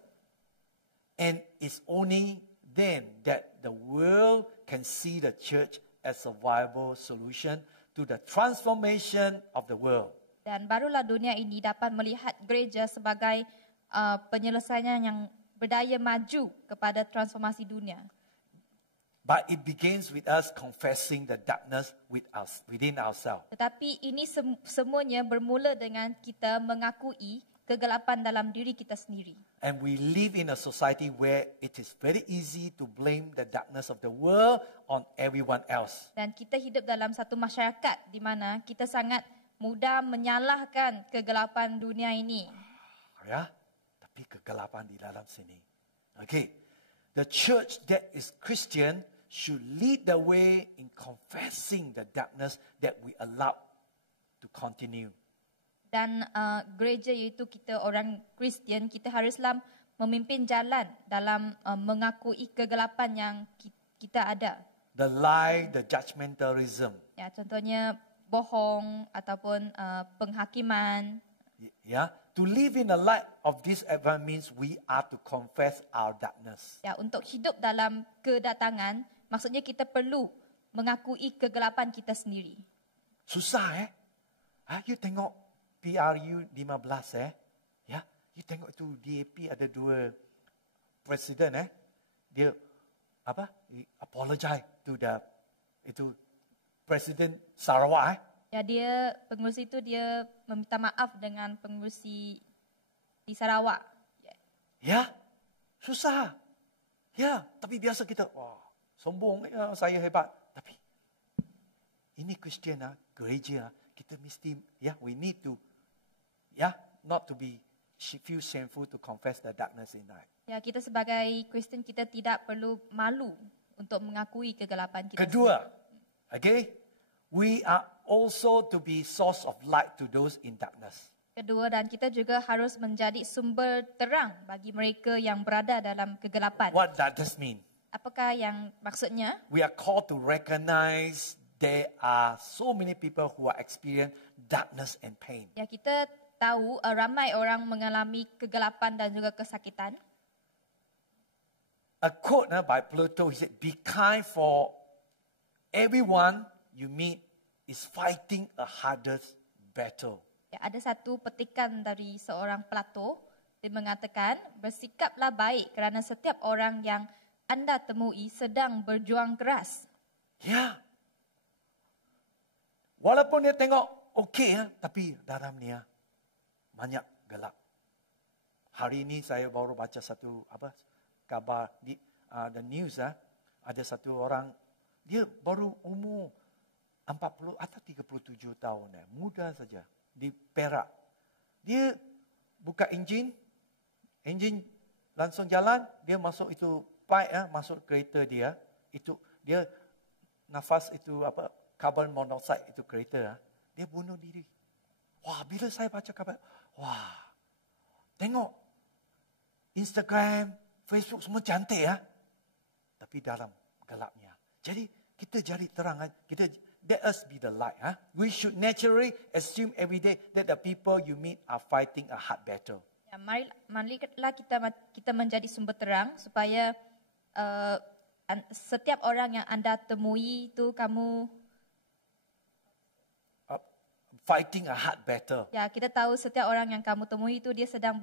And it's only then that the world can see the church as a viable solution to the transformation of the world. Dan barulah dunia ini dapat melihat gereja sebagai penyelesaian yang berdaya maju kepada transformasi dunia. But it begins with us confessing the darkness within ourselves. Tetapi ini semuanya bermula dengan kita mengakui kegelapan dalam diri kita sendiri. And we live in a society where it is very easy to blame the darkness of the world on everyone else. Dan kita hidup dalam satu masyarakat di mana kita sangat mudah menyalahkan kegelapan dunia ini. Ya, tapi kegelapan di dalam sini. Okay, the church that is Christian should lead the way in confessing the darkness that we allow to continue. Dan gereja iaitu kita orang Kristian, kita haruslah memimpin jalan dalam mengakui kegelapan yang kita ada. The lie, the judgmentalism. Ya, contohnya bohong ataupun penghakiman. Yeah, to live in the light of this advent means we are to confess our darkness. Ya, untuk hidup dalam kedatangan, maksudnya kita perlu mengakui kegelapan kita sendiri. Susah you tengok PRU 15 ya, you tengok itu DAP ada 2 presiden dia apologize to the itu Presiden Sarawak Ya, pengurus itu dia meminta maaf dengan pengurus di Sarawak. Ya, susah. Ya, tapi biasa kita, sombong ya, saya hebat. Tapi ini Kristian gereja, kita mesti, we need to, not to be feel shameful to confess the darkness in life. Ya, kita sebagai Kristen kita tidak perlu malu untuk mengakui kegelapan kita. Kedua, we are also to be source of light to those in darkness. Kedua, dan kita juga harus menjadi sumber terang bagi mereka yang berada dalam kegelapan. What does this mean? Apakah yang maksudnya? We are called to recognize there are so many people who are experiencing darkness and pain. Ya, kita tahu ramai orang mengalami kegelapan dan juga kesakitan. A quote by Plato, he said, "Be kind, for everyone you meet is fighting a hardest battle." Ya, ada satu petikan dari seorang Plato. Dia mengatakan, bersikaplah baik kerana setiap orang yang anda temui sedang berjuang keras. Ya. Walaupun dia tengok okey tapi dalam ni banyak gelap. Hari ini saya baru baca satu kabar di the news ada satu orang dia baru umur 40 atau 37 tahun muda saja di Perak. Dia buka enjin langsung jalan, dia masuk itu pipe masuk kereta dia, itu dia nafas itu carbon monoxide itu kereta dia bunuh diri. Wah, bila saya baca kabar, tengok Instagram, Facebook semua cantik tapi dalam gelapnya. Jadi kita cari terang, let us be the light. We should naturally assume every day that the people you meet are fighting a hard battle. Ya, marilah kita menjadi sumber terang supaya setiap orang yang Anda temui itu kamu Fighting a hard battle. ya kita tahu setiap orang yang kamu temui itu dia sedang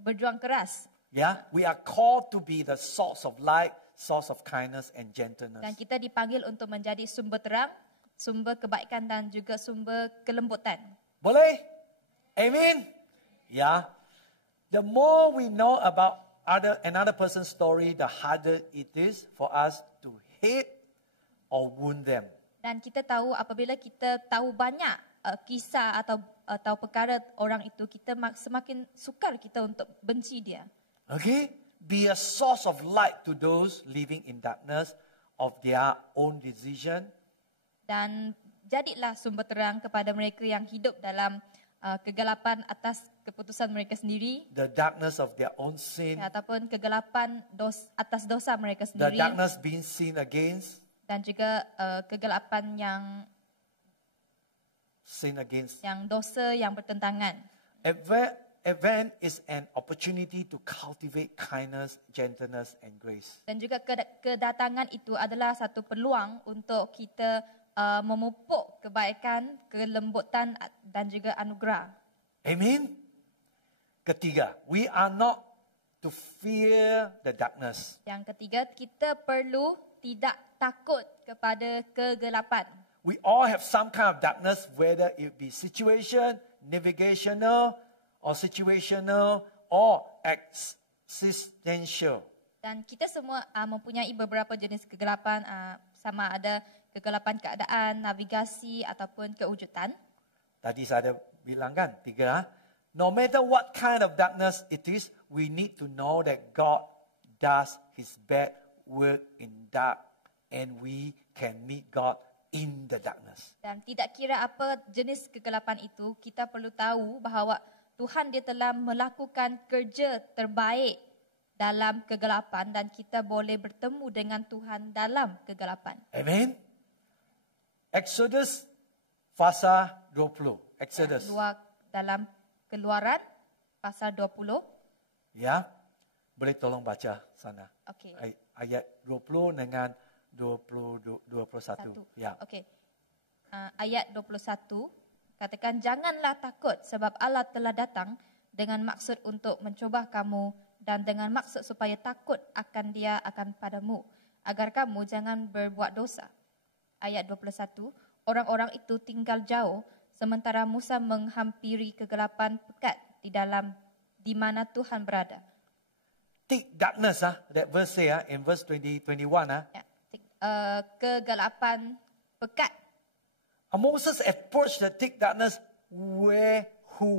berjuang keras. Yeah, we are called to be the source of light, source of kindness and gentleness. Dan kita dipanggil untuk menjadi sumber terang, sumber kebaikan dan juga sumber kelembutan. Boleh? Amen? Yeah. The more we know about another person's story, the harder it is for us to hate or wound them. Dan kita tahu apabila kita tahu banyak kisah atau perkara orang itu, kita semakin sukar kita untuk benci dia. Okay? Be a source of light to those living in darkness of their own decision. Dan jadilah sumber terang kepada mereka yang hidup dalam kegelapan atas keputusan mereka sendiri. The darkness of their own sin. Ataupun kegelapan atas dosa mereka The sendiri. darkness being sinned against. Dan juga kegelapan yang Sin against. yang dosa yang bertentangan. Event is an opportunity to cultivate kindness, gentleness and grace. Dan juga kedatangan itu adalah satu peluang untuk kita memupuk kebaikan, kelembutan dan juga anugerah. Amen. Ketiga, we are not to fear the darkness. Yang ketiga, kita perlu tidak takut kepada kegelapan. We all have some kind of darkness, whether it be navigational or existential. Dan kita semua mempunyai beberapa jenis kegelapan, sama ada kegelapan keadaan, navigasi ataupun kewujudan. Tadi saya bilang kan, 3. No matter what kind of darkness it is, we need to know that God does His best work in dark, and we can meet God in the darkness. Dan tidak kira apa jenis kegelapan itu, kita perlu tahu bahawa Tuhan dia telah melakukan kerja terbaik dalam kegelapan dan kita boleh bertemu dengan Tuhan dalam kegelapan. Amen. Exodus pasal 20. Exodus. Dalam Keluaran pasal 20. Ya. Boleh tolong baca sana. Okey. Ayat 20 dengan 21. Ya. Okey. Ayat 21 katakan, janganlah takut sebab Allah telah datang dengan maksud untuk mencoba kamu dan dengan maksud supaya takut akan Dia akan padamu agar kamu jangan berbuat dosa. Ayat 21, orang-orang itu tinggal jauh sementara Musa menghampiri kegelapan pekat di mana Tuhan berada. Thick darkness, that verse say, in verse 21. Ya, kegelapan pekat. Moses approached the thick darkness who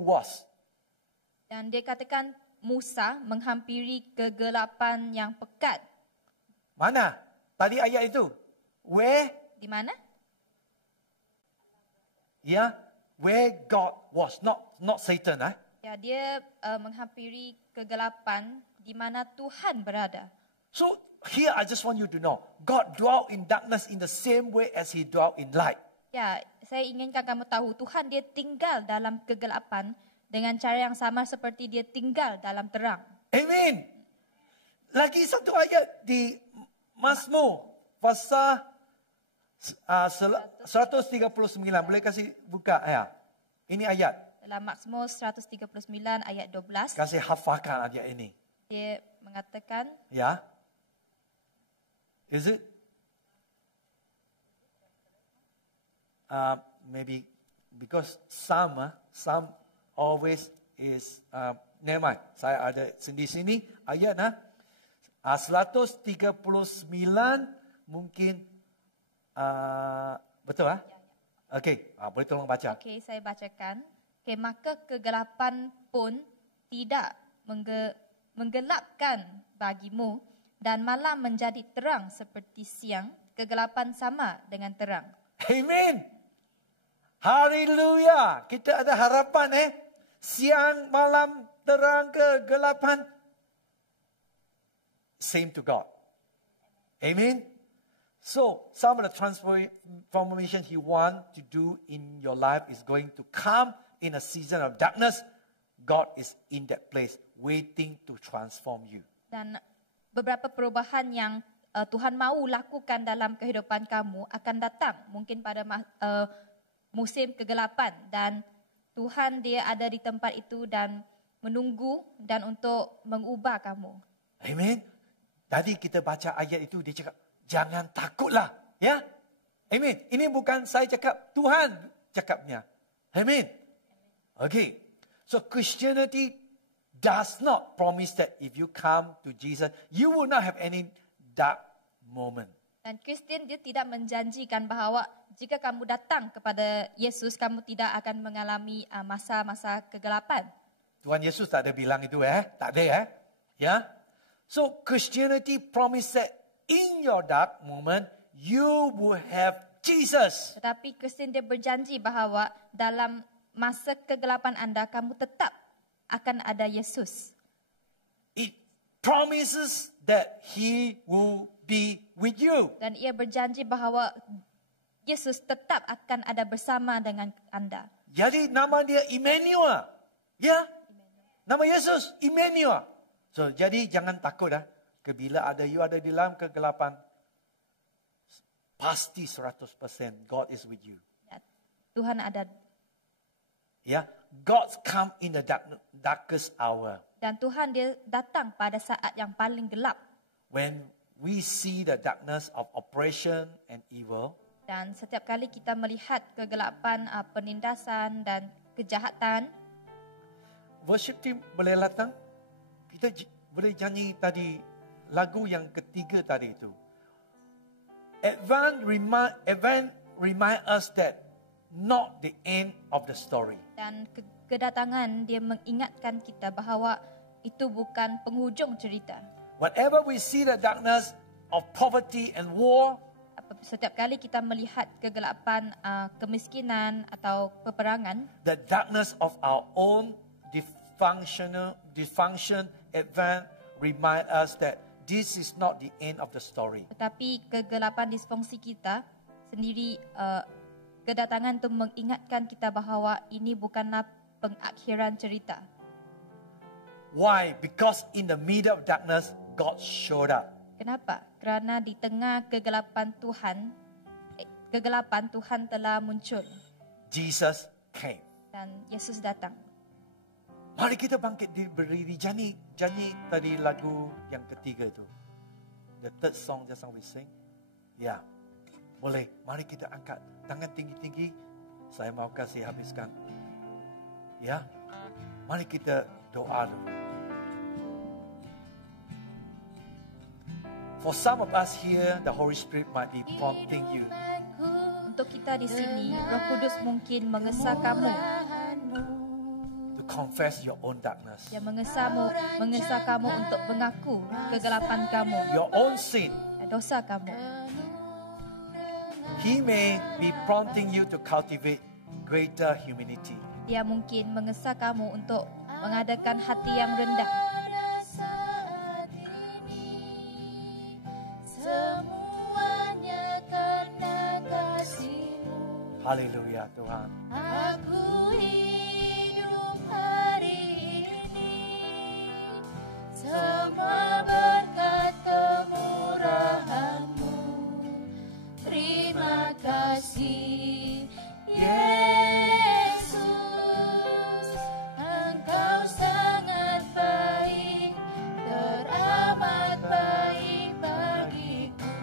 was. Dan dia katakan Musa menghampiri kegelapan yang pekat. Mana? Tadi ayat itu. Where? Di mana? Yeah, where God was, not Satan. Ya, dia menghampiri kegelapan di mana Tuhan berada. So here I just want you to know, God dwelt in darkness in the same way as He dwelt in light. Ya, saya inginkan kamu tahu Tuhan dia tinggal dalam kegelapan dengan cara yang sama seperti dia tinggal dalam terang. Amen. Lagi satu ayat di Mazmur pasal 139. Boleh kasih buka ya. Ini ayat. Dalam Mazmur 139 ayat 12. Kasih hafalkan ayat ini. Dia mengatakan, Ya. Is it? Maybe because some always is never mind. Saya ada sini ayat 139 mungkin betul Okey, boleh tolong baca. Okey, saya bacakan. Okey, maka kegelapan pun tidak menggelapkan bagimu dan malam menjadi terang seperti siang, kegelapan sama dengan terang. Amen. Haleluya. Kita ada harapan siang, malam, terang, kegelapan. Same to God. Amen. So, some of the transformation He wants to do in your life is going to come in a season of darkness. God is in that place waiting to transform you. Dan beberapa perubahan yang Tuhan mahu lakukan dalam kehidupan kamu akan datang mungkin pada musim kegelapan, dan Tuhan dia ada di tempat itu dan menunggu dan untuk mengubah kamu. Amen. Tadi kita baca ayat itu, dia cakap, jangan takutlah. Ya? Amen. Ini bukan saya cakap, Tuhan cakapnya. Amen. Okay. So Christianity does not promise that if you come to Jesus, you will not have any dark moment. Dan Kristian dia tidak menjanjikan bahawa jika kamu datang kepada Yesus, kamu tidak akan mengalami masa-masa kegelapan. Tuhan Yesus tak ada bilang itu tak ada ya. So Christianity promise that in your dark moment you will have Jesus. Tetapi Kristian dia berjanji bahawa dalam masa kegelapan anda, kamu tetap akan ada Yesus. It promises that He will be with you. Dan ia berjanji bahawa Yesus tetap akan ada bersama dengan anda. Jadi nama dia Emmanuel. Ya? Nama Yesus Emmanuel. So jadi jangan takut Bila you ada di dalam kegelapan, pasti 100% God is with you. Ya, Tuhan ada. Ya, God come in the darkest hour. Dan Tuhan dia datang pada saat yang paling gelap. When we see the darkness of oppression and evil, dan setiap kali kita melihat kegelapan, penindasan dan kejahatan, worship team boleh datang. Kita boleh nyanyi tadi lagu yang ketiga tadi itu. Advent remind us that not the end of the story. Dan kedatangan dia mengingatkan kita bahawa itu bukan penghujung cerita. Whenever we see the darkness of poverty and war, setiap kali kita melihat kegelapan, kemiskinan atau peperangan, the darkness of our own dysfunction, Advent remind us that this is not the end of the story. Tetapi kegelapan disfungsi kita sendiri, kedatangan itu mengingatkan kita bahawa ini bukanlah pengakhiran cerita. Why? Because in the middle of darkness, God showed up. Kenapa? Kerana di tengah kegelapan Tuhan telah muncul. Jesus came. Dan Yesus datang. Mari kita bangkit berdiri, janji tadi lagu yang ketiga itu. The third song just now we sing. Ya, boleh. Mari kita angkat tangan tinggi-tinggi. Saya mau kasih habiskan. Ya, mari kita doa dulu. For some of us here, the Holy Spirit might be prompting you. Untuk kita di sini, Roh Kudus mungkin mengesah kamu. To confess your own darkness. Yang mengesah kamu untuk mengaku kegelapan kamu. Your own sin. Dosa kamu. He may be prompting you to cultivate greater humility. Dia mungkin mengesah kamu untuk mengadakan hati yang rendah. Semuanya karena kasih-Mu. Haleluya Tuhan. Aku hidup hari ini, semua berkat kemurahan-Mu. Terima kasih Yesus, Engkau sangat baik, teramat baik bagiku.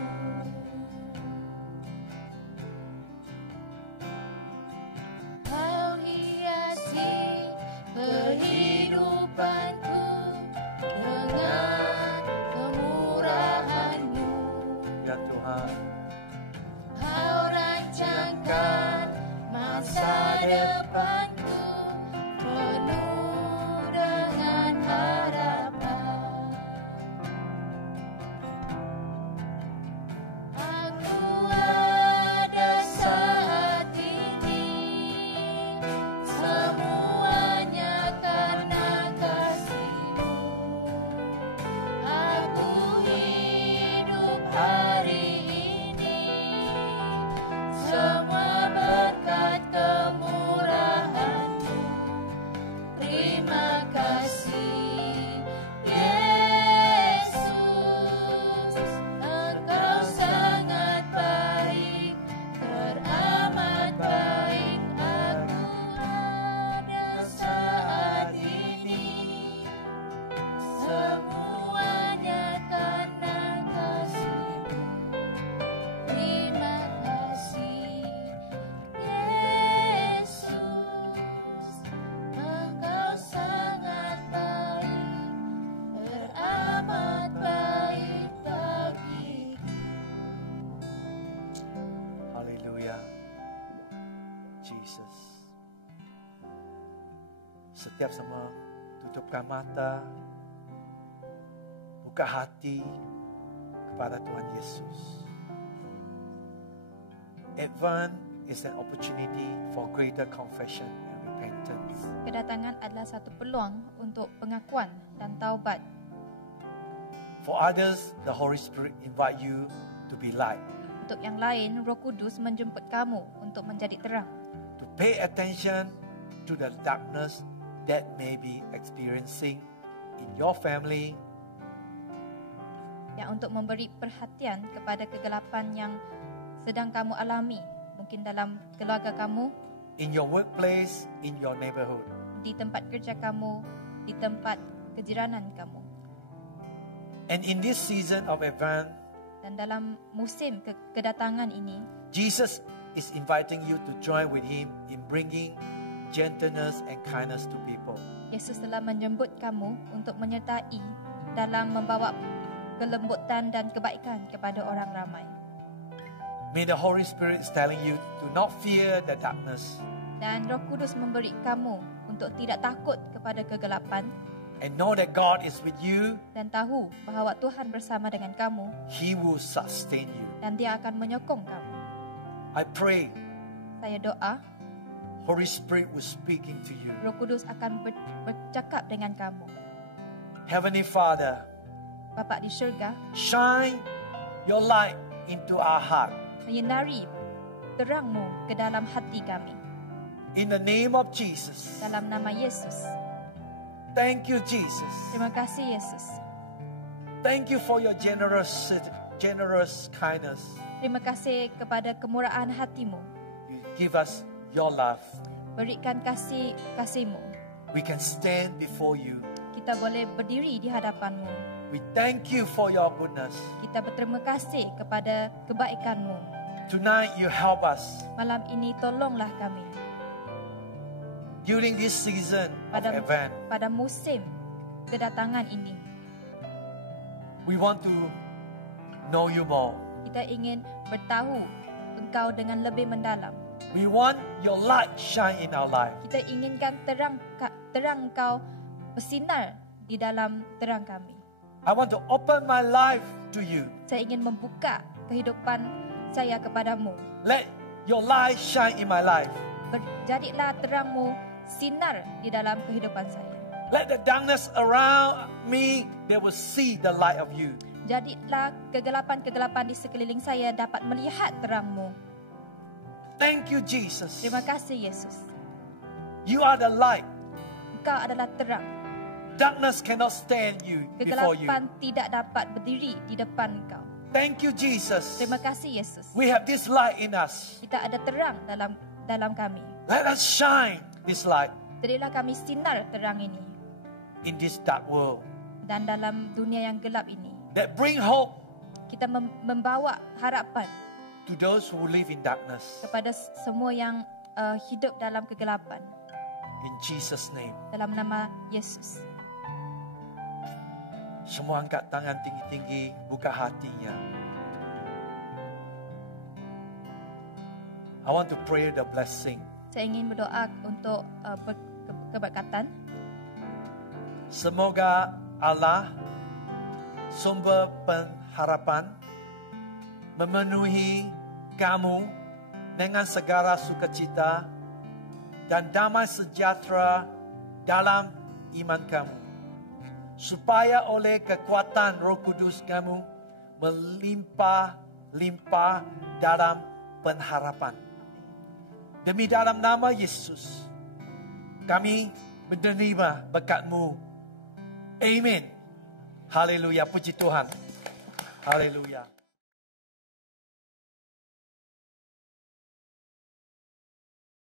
Kau setiap semua tutupkan mata, buka hati kepada Tuhan Yesus. Advent is an opportunity for greater confession and repentance. Kedatangan adalah satu peluang untuk pengakuan dan taubat. For others, the Holy Spirit invite you to be light, Untuk yang lain, Roh Kudus menjemput kamu untuk menjadi terang. to pay attention to the darkness that may be experiencing in your family, Yang untuk memberi perhatian kepada kegelapan yang sedang kamu alami. Mungkin dalam keluarga kamu, in your workplace, in your neighborhood. di tempat kerja kamu, di tempat kejiranan kamu. And in this season of Advent, Dan dalam musim kedatangan ini, Jesus is inviting you to join with Him in bringing gentleness and kindness to people. Yesus telah menjemput kamu untuk menyertai dalam membawa kelembutan dan kebaikan kepada orang ramai. May the Holy Spirit is telling you to not fear the darkness Dan Roh Kudus memberi kamu untuk tidak takut kepada kegelapan and know that God is with you. dan tahu bahawa Tuhan bersama dengan kamu He will sustain you. dan Dia akan menyokong kamu. I pray Saya doa, Holy Spirit will speaking to you. Roh Kudus akan bercakap dengan kamu. Heavenly Father, Bapa di syurga, shine your light into our heart. menyinari terang-Mu ke dalam hati kami. In the name of Jesus. Dalam nama Yesus. Thank you, Jesus. Terima kasih Yesus. Thank you for your generous kindness. Terima kasih kepada kemurahan hati-Mu. You give us your love. Berikan kasih-kasih-Mu. We can stand before you. Kita boleh berdiri di hadapan-Mu. We thank you for your goodness. Kita berterima kasih kepada kebaikan-Mu. Tonight you help us Malam ini tolonglah kami during this season of Advent. pada musim kedatangan ini. We want to know you more. Kita ingin bertahu Engkau dengan lebih mendalam. We want your light shine in our life. Kita inginkan terang Engkau bersinar di dalam terang kami. I want to open my life to you. Saya ingin membuka kehidupan saya kepadamu. Let your light shine in my life. Jadilah terang-Mu sinar di dalam kehidupan saya. Let the darkness around me, they will see the light of you. Jadilah kegelapan-kegelapan di sekeliling saya dapat melihat terang-Mu. Thank you, Jesus. Terima kasih Yesus. You are the light. Engkau adalah terang. Darkness cannot stand before you. Kegelapan tidak dapat berdiri di depan Engkau. Thank you, Jesus. Terima kasih Yesus. We have this light in us. Kita ada terang dalam kami. Let us shine this light Jadilah kami sinar terang ini. in this dark world Dan dalam dunia yang gelap ini, that bring hope kita membawa harapan to those who live in darkness. kepada semua yang hidup dalam kegelapan. In Jesus' name. Dalam nama Yesus. Semua angkat tangan tinggi-tinggi, buka hatinya. I want to pray the blessing. Saya ingin berdoa untuk keberkatan. Semoga Allah, sumber pengharapan, memenuhi kamu dengan segala sukacita dan damai sejahtera dalam iman kamu. Supaya oleh kekuatan Roh Kudus kamu melimpah-limpah dalam pengharapan. Demi dalam nama Yesus, kami menerima berkat-Mu. Amin. Haleluya. Puji Tuhan. Haleluya.